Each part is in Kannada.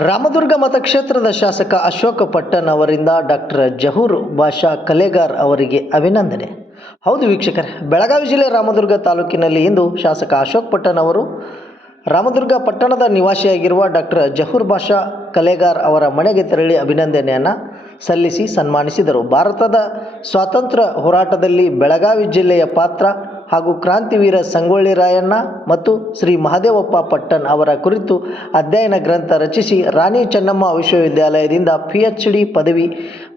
ರಾಮದುರ್ಗ ಮತಕ್ಷೇತ್ರದ ಶಾಸಕ ಅಶೋಕ್ ಪಟ್ಟಣ್ ಅವರಿಂದ ಡಾಕ್ಟರ್ ಜಹೂರ್ ಬಾಷಾ ಕಲೇಗಾರ್ ಅವರಿಗೆ ಅಭಿನಂದನೆ. ಹೌದು ವೀಕ್ಷಕರೇ, ಬೆಳಗಾವಿ ಜಿಲ್ಲೆ ರಾಮದುರ್ಗ ತಾಲೂಕಿನಲ್ಲಿ ಇಂದು ಶಾಸಕ ಅಶೋಕ್ ಪಟ್ಟಣ್ ಅವರು ರಾಮದುರ್ಗ ಪಟ್ಟಣದ ನಿವಾಸಿಯಾಗಿರುವ ಡಾಕ್ಟರ್ ಜಹೂರ್ ಬಾಷಾ ಕಲೇಗಾರ್ ಅವರ ಮನೆಗೆ ತೆರಳಿ ಅಭಿನಂದನೆಯನ್ನು ಸಲ್ಲಿಸಿ ಸನ್ಮಾನಿಸಿದರು. ಭಾರತದ ಸ್ವಾತಂತ್ರ್ಯ ಹೋರಾಟದಲ್ಲಿ ಬೆಳಗಾವಿ ಜಿಲ್ಲೆಯ ಪಾತ್ರ ಹಾಗೂ ಕ್ರಾಂತಿವೀರ ಸಂಗೊಳ್ಳಿ ರಾಯಣ್ಣ ಮತ್ತು ಶ್ರೀ ಮಹದೇವಪ್ಪ ಪಟ್ಟಣ್ ಅವರ ಕುರಿತು ಅಧ್ಯಯನ ಗ್ರಂಥ ರಚಿಸಿ ರಾಣಿ ಚೆನ್ನಮ್ಮ ವಿಶ್ವವಿದ್ಯಾಲಯದಿಂದ PhD ಪದವಿ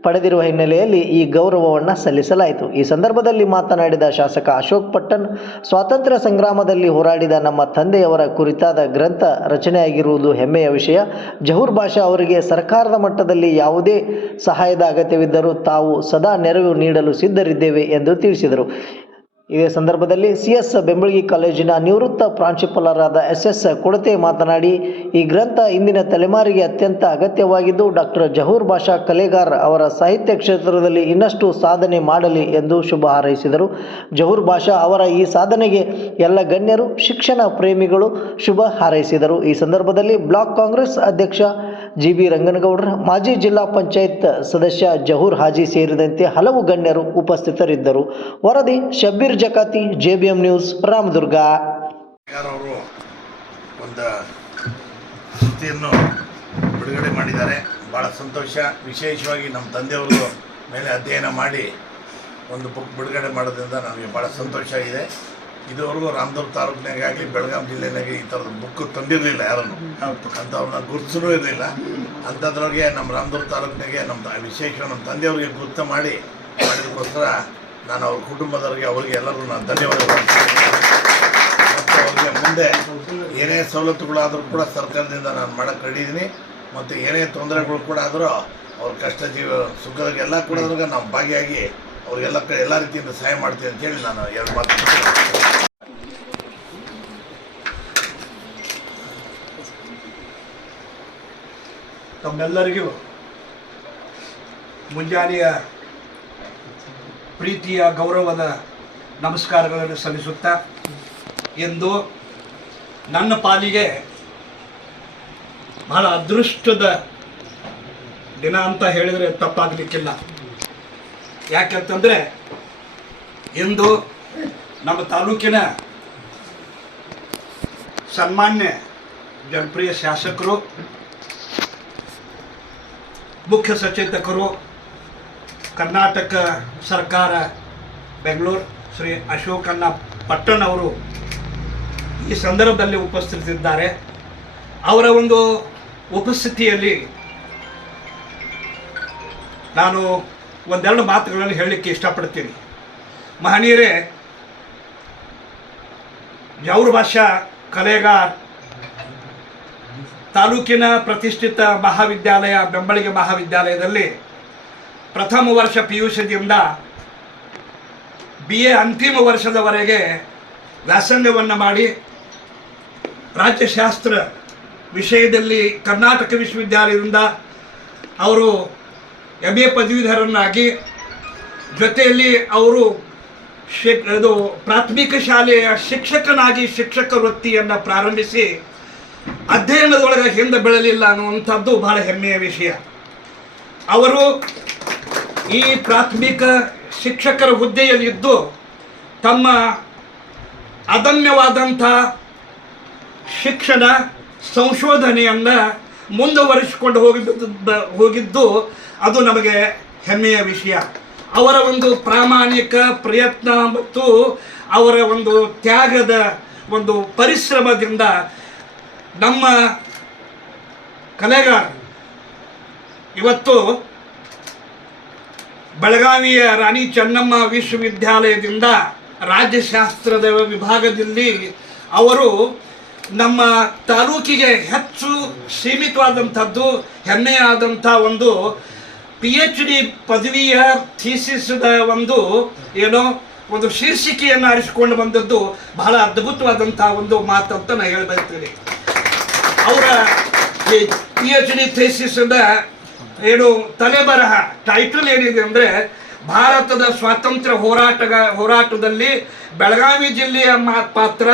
ಪಡೆದಿರುವ ಹಿನ್ನೆಲೆಯಲ್ಲಿ ಈ ಗೌರವವನ್ನು ಸಲ್ಲಿಸಲಾಯಿತು. ಈ ಸಂದರ್ಭದಲ್ಲಿ ಮಾತನಾಡಿದ ಶಾಸಕ ಅಶೋಕ್ ಪಟ್ಟಣ್, ಸ್ವಾತಂತ್ರ್ಯ ಸಂಗ್ರಾಮದಲ್ಲಿ ಹೋರಾಡಿದ ನಮ್ಮ ತಂದೆಯವರ ಕುರಿತಾದ ಗ್ರಂಥ ರಚನೆಯಾಗಿರುವುದು ಹೆಮ್ಮೆಯ ವಿಷಯ. ಜಹೂರ್ ಬಾಷಾ ಅವರಿಗೆ ಸರ್ಕಾರದ ಮಟ್ಟದಲ್ಲಿ ಯಾವುದೇ ಸಹಾಯದ ಅಗತ್ಯವಿದ್ದರೂ ತಾವು ಸದಾ ನೆರವು ನೀಡಲು ಸಿದ್ಧರಿದ್ದೇವೆ ಎಂದು ತಿಳಿಸಿದರು. ಇದೇ ಸಂದರ್ಭದಲ್ಲಿ CS ಬೆಂಬಳಗಿ ಕಾಲೇಜಿನ ನಿವೃತ್ತ ಪ್ರಾಂಶುಪಾಲರಾದ SS ಕೊಡತೆ ಮಾತನಾಡಿ, ಈ ಗ್ರಂಥ ಇಂದಿನ ತಲೆಮಾರಿಗೆ ಅತ್ಯಂತ ಅಗತ್ಯವಾಗಿದ್ದು ಡಾಕ್ಟರ್ ಜಹೂರ್ ಬಾಷಾ ಕಲೇಗಾರ್ ಅವರ ಸಾಹಿತ್ಯ ಕ್ಷೇತ್ರದಲ್ಲಿ ಇನ್ನಷ್ಟು ಸಾಧನೆ ಮಾಡಲಿ ಎಂದು ಶುಭ ಹಾರೈಸಿದರು. ಜಹೂರ್ ಬಾಷಾ ಅವರ ಈ ಸಾಧನೆಗೆ ಎಲ್ಲ ಗಣ್ಯರು, ಶಿಕ್ಷಣ ಪ್ರೇಮಿಗಳು ಶುಭ ಹಾರೈಸಿದರು. ಈ ಸಂದರ್ಭದಲ್ಲಿ ಬ್ಲಾಕ್ ಕಾಂಗ್ರೆಸ್ ಅಧ್ಯಕ್ಷ GB ರಂಗನಗೌಡ್ರ, ಮಾಜಿ ಜಿಲ್ಲಾ ಪಂಚಾಯತ್ ಸದಸ್ಯ ಜಹೂರ್ ಹಾಜಿ ಸೇರಿದಂತೆ ಹಲವು ಗಣ್ಯರು ಉಪಸ್ಥಿತರಿದ್ದರು. ವರದಿ ಶಬ್ಬೀರ್ ಜಕಾತಿ, JBM ನ್ಯೂಸ್, ರಾಮದುರ್ಗ. ಅವರು ಒಂದು ಕೃತಿಯನ್ನು ಬಿಡುಗಡೆ ಮಾಡಿದ್ದಾರೆ. ಭಾಳ ಸಂತೋಷ. ವಿಶೇಷವಾಗಿ ನಮ್ಮ ತಂದೆಯವರು ಮೇಲೆ ಅಧ್ಯಯನ ಮಾಡಿ ಒಂದು ಬುಕ್ ಬಿಡುಗಡೆ ಮಾಡೋದ್ರಿಂದ ನಮಗೆ ಭಾಳ ಸಂತೋಷ ಇದೆ. ಇದುವರೆಗೂ ರಾಮದುರ್ಗ ತಾಲೂಕಿನಾಗಲಿ ಬೆಳಗಾವಿ ಜಿಲ್ಲೆನಾಗೆ ಈ ಥರದ ಬುಕ್ ತಂದಿರಲಿಲ್ಲ, ಯಾರನ್ನು ಅಂಥವ್ರನ್ನ ಗುರುತಿಸೂ ಇರಲಿಲ್ಲ. ಅಂಥದ್ರೊಳಗೆ ನಮ್ಮ ರಾಮದುರ್ಗ ತಾಲೂಕಿನಾಗೆ ವಿಶೇಷವಾಗಿ ನಮ್ಮ ತಂದೆಯವ್ರಿಗೆ ಗುರುತು ಮಾಡಿದಕ್ಕೋಸ್ಕರ ನಾನು ಅವ್ರ ಕುಟುಂಬದವ್ರಿಗೆ, ಅವರಿಗೆ ಎಲ್ಲರೂ ನಾನು ಧನ್ಯವಾದಗಳು. ಮತ್ತು ಅವ್ರಿಗೆ ಮುಂದೆ ಏನೇ ಸವಲತ್ತುಗಳಾದರೂ ಕೂಡ ಸರ್ಕಾರದಿಂದ ನಾನು ಮಾಡೋಕ್ಕೆ ರೆಡಿದ್ದೀನಿ. ಮತ್ತು ಏನೇ ತೊಂದರೆಗಳು ಕೂಡ ಆದರೂ ಅವ್ರ ಕಷ್ಟ ಸುಖದಾಗ ಎಲ್ಲ ಕೂಡ ನಾವು ಭಾಗಿಯಾಗಿ ಅವ್ರಿಗೆಲ್ಲ ಎಲ್ಲ ರೀತಿಯಿಂದ ಸಹಾಯ ಮಾಡ್ತೀನಿ ಅಂತೇಳಿ ನಾನು ಎರಡು ಮಾತು. ತಮ್ಮೆಲ್ಲರಿಗೂ ಮುಂಜಾನೆಯ ಪ್ರೀತಿಯ ಗೌರವದ ನಮಸ್ಕಾರಗಳನ್ನು ಸಲ್ಲಿಸುತ್ತಾ, ಎಂದು ನನ್ನ ಪಾಲಿಗೆ ಬಹಳ ಅದೃಷ್ಟದ ದಿನ ಅಂತ ಹೇಳಿದರೆ ತಪ್ಪಾಗಲಿಕ್ಕಿಲ್ಲ. ಯಾಕೆಂತಂದರೆ ಇಂದು ನಮ್ಮ ತಾಲೂಕಿನ ಸನ್ಮಾನ್ಯ ಜನಪ್ರಿಯ ಶಾಸಕರು, ಮುಖ್ಯ ಸಚೇತಕರು, ಕರ್ನಾಟಕ ಸರ್ಕಾರ ಬೆಂಗಳೂರು ಶ್ರೀ ಅಶೋಕಣ್ಣ ಪಟ್ಟಣ್ ಅವರು ಈ ಸಂದರ್ಭದಲ್ಲಿ ಉಪಸ್ಥಿತಿದ್ದಾರೆ. ಅವರ ಒಂದು ಉಪಸ್ಥಿತಿಯಲ್ಲಿ ನಾನು ಒಂದೆರಡು ಮಾತುಗಳನ್ನು ಹೇಳಲಿಕ್ಕೆ ಇಷ್ಟಪಡ್ತೀನಿ. ಮಹನೀಯರೇ, ಜಹೂರ್ ಬಾಷಾ ಕಲೇಗಾರ್ ತಾಲೂಕಿನ ಪ್ರತಿಷ್ಠಿತ ಮಹಾವಿದ್ಯಾಲಯ ಬೆಂಬಳಗಿ ಮಹಾವಿದ್ಯಾಲಯದಲ್ಲಿ ಪ್ರಥಮ ವರ್ಷ PUCದಿಂದ BA ಅಂತಿಮ ವರ್ಷದವರೆಗೆ ವ್ಯಾಸಂಗವನ್ನು ಮಾಡಿ ರಾಜ್ಯಶಾಸ್ತ್ರ ವಿಷಯದಲ್ಲಿ ಕರ್ನಾಟಕ ವಿಶ್ವವಿದ್ಯಾಲಯದಿಂದ ಅವರು MA ಪದವೀಧರನ್ನಾಗಿ, ಜೊತೆಯಲ್ಲಿ ಅವರು ಪ್ರಾಥಮಿಕ ಶಾಲೆಯ ಶಿಕ್ಷಕನಾಗಿ ಶಿಕ್ಷಕ ವೃತ್ತಿಯನ್ನು ಪ್ರಾರಂಭಿಸಿ ಅಧ್ಯಯನದೊಳಗೆ ಹಿಂದೆ ಬೀಳಲಿಲ್ಲ ಅನ್ನುವಂಥದ್ದು ಬಹಳ ಹೆಮ್ಮೆಯ ವಿಷಯ. ಅವರು ಈ ಪ್ರಾಥಮಿಕ ಶಿಕ್ಷಕರ ಹುದ್ದೆಯಲ್ಲಿದ್ದು ತಮ್ಮ ಅದಮ್ಯವಾದಂಥ ಶಿಕ್ಷಣ ಸಂಶೋಧನೆಯನ್ನು ಮುಂದುವರಿಸಿಕೊಂಡು ಹೋಗಿದ್ದು ಅದು ನಮಗೆ ಹೆಮ್ಮೆಯ ವಿಷಯ. ಅವರ ಒಂದು ಪ್ರಾಮಾಣಿಕ ಪ್ರಯತ್ನ ಮತ್ತು ಅವರ ಒಂದು ತ್ಯಾಗದ ಒಂದು ಪರಿಶ್ರಮದಿಂದ ನಮ್ಮ ಕಲೇಗಾರ್ ಇವತ್ತು ಬೆಳಗಾವಿಯ ರಾಣಿ ಚೆನ್ನಮ್ಮ ವಿಶ್ವವಿದ್ಯಾಲಯದಿಂದ ರಾಜ್ಯಶಾಸ್ತ್ರದ ವಿಭಾಗದಲ್ಲಿ ಅವರು ನಮ್ಮ ತಾಲೂಕಿಗೆ ಹೆಚ್ಚು ಸೀಮಿತವಾದಂಥದ್ದು ಹೆಮ್ಮೆಯಾದಂಥ ಒಂದು PhD ಪದವಿಯ ಥೀಸಿಸ್ದ ಒಂದು ಶೀರ್ಷಿಕೆಯನ್ನು ಆರಿಸಿಕೊಂಡು ಬಂದದ್ದು ಬಹಳ ಅದ್ಭುತವಾದಂಥ ಒಂದು ಮಾತಂತ ನಾನು ಹೇಳಬಯಸ್ತೀನಿ. ಅವರ PhD ಥೀಸಿಸ್ದ ತಲೆಬರಹ ಟೈಟಲ್ ಏನಿದೆ ಅಂದರೆ, ಭಾರತದ ಸ್ವಾತಂತ್ರ್ಯ ಹೋರಾಟದಲ್ಲಿ ಬೆಳಗಾವಿ ಜಿಲ್ಲೆಯ ಪಾತ್ರ,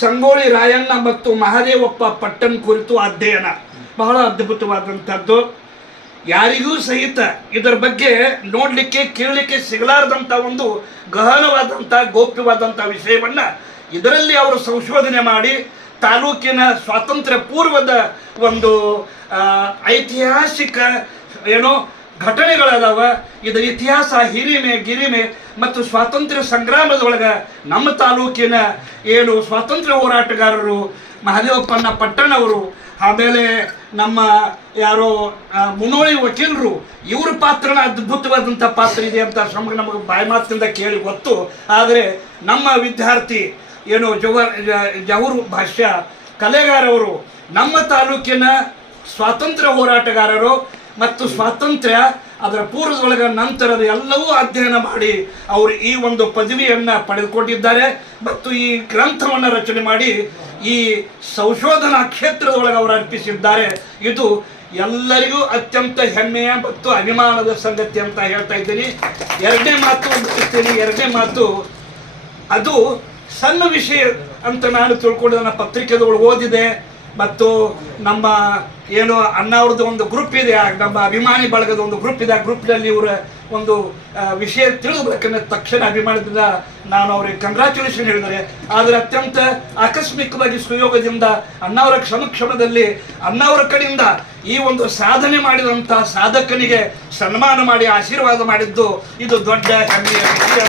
ಸಂಗೊಳ್ಳಿ ರಾಯಣ್ಣ ಮತ್ತು ಮಹದೇವಪ್ಪ ಪಟ್ಟಣ್ ಕುರಿತು ಅಧ್ಯಯನ. ಬಹಳ ಅದ್ಭುತವಾದಂಥದ್ದು. ಯಾರಿಗೂ ಸಹಿತ ಇದರ ಬಗ್ಗೆ ನೋಡಲಿಕ್ಕೆ ಕೇಳಲಿಕ್ಕೆ ಸಿಗಲಾರದಂಥ ಒಂದು ಗಹನವಾದಂಥ ಗೋಪ್ಯವಾದಂಥ ವಿಷಯವನ್ನು ಇದರಲ್ಲಿ ಅವರು ಸಂಶೋಧನೆ ಮಾಡಿ ತಾಲೂಕಿನ ಸ್ವಾತಂತ್ರ್ಯ ಪೂರ್ವದ ಒಂದು ಐತಿಹಾಸಿಕ ಏನೋ ಘಟನೆಗಳದಾವ, ಇದರ ಇತಿಹಾಸ, ಹಿರಿಮೆ ಗಿರಿಮೆ ಮತ್ತು ಸ್ವಾತಂತ್ರ್ಯ ಸಂಗ್ರಾಮದೊಳಗೆ ನಮ್ಮ ತಾಲೂಕಿನ ಏನು ಸ್ವಾತಂತ್ರ್ಯ ಹೋರಾಟಗಾರರು ಮಹದೇವಪ್ಪನ ಪಟ್ಟಣವರು, ಆಮೇಲೆ ನಮ್ಮ ಯಾರೋ ಮುನ್ನೋಳಿ ವಕೀಲರು, ಇವರ ಪಾತ್ರನ ಅದ್ಭುತವಾದಂಥ ಪಾತ್ರ ಇದೆ ಅಂತ ನಮಗೆ ಬಾಯಿ ಮಾತಿನಿಂದ ಕೇಳಿ ಗೊತ್ತು. ಆದರೆ ನಮ್ಮ ವಿದ್ಯಾರ್ಥಿ ಏನು ಜಹೂರ್ ಭಾಷಾ ಕಲೆಗಾರವರು ನಮ್ಮ ತಾಲೂಕಿನ ಸ್ವಾತಂತ್ರ್ಯ ಹೋರಾಟಗಾರರು ಮತ್ತು ಸ್ವಾತಂತ್ರ್ಯ ಅದರ ಪೂರ್ವದೊಳಗ ನಂತರದ ಎಲ್ಲವೂ ಅಧ್ಯಯನ ಮಾಡಿ ಅವರು ಈ ಒಂದು ಪದವಿಯನ್ನು ಪಡೆದುಕೊಂಡಿದ್ದಾರೆ ಮತ್ತು ಈ ಗ್ರಂಥವನ್ನು ರಚನೆ ಮಾಡಿ ಈ ಸಂಶೋಧನಾ ಕ್ಷೇತ್ರದೊಳಗೆ ಅವರು ಅರ್ಪಿಸಿದ್ದಾರೆ. ಇದು ಎಲ್ಲರಿಗೂ ಅತ್ಯಂತ ಹೆಮ್ಮೆಯ ಮತ್ತು ಅಭಿಮಾನದ ಸಂಗತಿ ಅಂತ ಹೇಳ್ತಾ ಇದ್ದೀನಿ. ಎರಡನೇ ಮಾತು ಅದು ಸಣ್ಣ ವಿಷಯ ಅಂತ ನಾನು ತಿಳ್ಕೊಂಡು ನನ್ನ ಪತ್ರಿಕೆದೊಳಗೆ ಓದಿದೆ ಮತ್ತು ನಮ್ಮ ಏನು ಅಣ್ಣವ್ರದ್ದು ಒಂದು ಗ್ರೂಪ್ ಇದೆ, ನಮ್ಮ ಅಭಿಮಾನಿ ಬಳಗದ ಒಂದು ಗ್ರೂಪ್ ಇದೆ. ಆ ಗ್ರೂಪ್ನಲ್ಲಿ ಇವರ ಒಂದು ವಿಷಯ ತಿಳಿದ್ಬೇಕಂದ್ರೆ ತಕ್ಷಣ ಅಭಿಮಾನದಿಂದ ನಾನು ಅವ್ರಿಗೆ ಕಂಗ್ರ್ಯಾಚುಲೇಷನ್ ಹೇಳಿದರೆ, ಆದರೆ ಅತ್ಯಂತ ಆಕಸ್ಮಿಕವಾಗಿ ಸುಯೋಗದಿಂದ ಅಣ್ಣವರ ಕ್ಷಣದಲ್ಲಿ ಅಣ್ಣವರ ಕಡೆಯಿಂದ ಈ ಒಂದು ಸಾಧನೆ ಮಾಡಿದಂಥ ಸಾಧಕನಿಗೆ ಸನ್ಮಾನ ಮಾಡಿ ಆಶೀರ್ವಾದ ಮಾಡಿದ್ದು ಇದು ದೊಡ್ಡ ಹೆಮ್ಮೆಯ ವಿಷಯ.